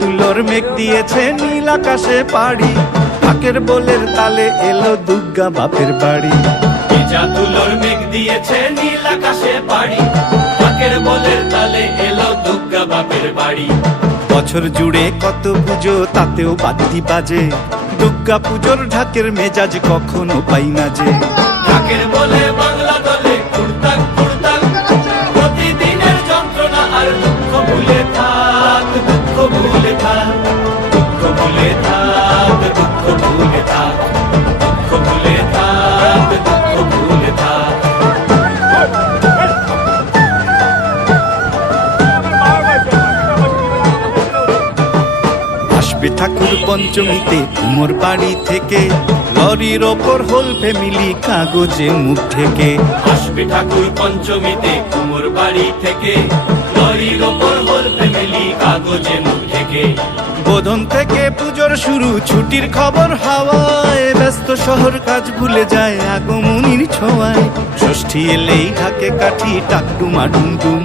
তুলোর মেঘ দিয়েছে নীল আকাশে পাড়ি, ঢাকের বোলের তালে এলো দুর্গা বাপের বাড়ি। তুলোর মেঘ দিয়েছে নীল আকাশে পাড়ি, ঢাকের বোলের তালে এলো দুর্গা বাপের বাড়ি। বছর জুড়ে কত পুজো তাতেও বাদ্যি বাজে, দুর্গা পুজোর ঢাকের মেজাজ কখনো পাই না যে। ঢাকের বলে বাংলা দলে কুড়তাক কুড়তাক, প্রতিদিনের যন্ত্রণা আর দুঃখ ভুলে থাক, দুঃখ ভুলে থাক, দুঃখ ভুলে থাক, দুঃখ ভুলে থাক, দুঃখ ভুলে থাক, দুঃখ ভুলে থাক। আসবে ঠাকুর পঞ্চমীতে কুমোর বাড়ি থেকে, লরির ওপর হোল ফ্যামিলি কাগজে মুখ ঢেকে। আসবে ঠাকুর পঞ্চমীতে কুমোর বাড়ি থেকে, লরির ওপর হোল ফ্যামিলি কাগজে মুখ ঢেকে। বোধন থেকে পুজোর শুরু, ছুটির খবর হাওয়ায়, ব্যস্ত শহর কাজ ভুলে যায় আগমনীর ছোঁয়ায়। ষষ্ঠী এলেই ঢাকে কাঠি টাকটুমা ডুমডুম,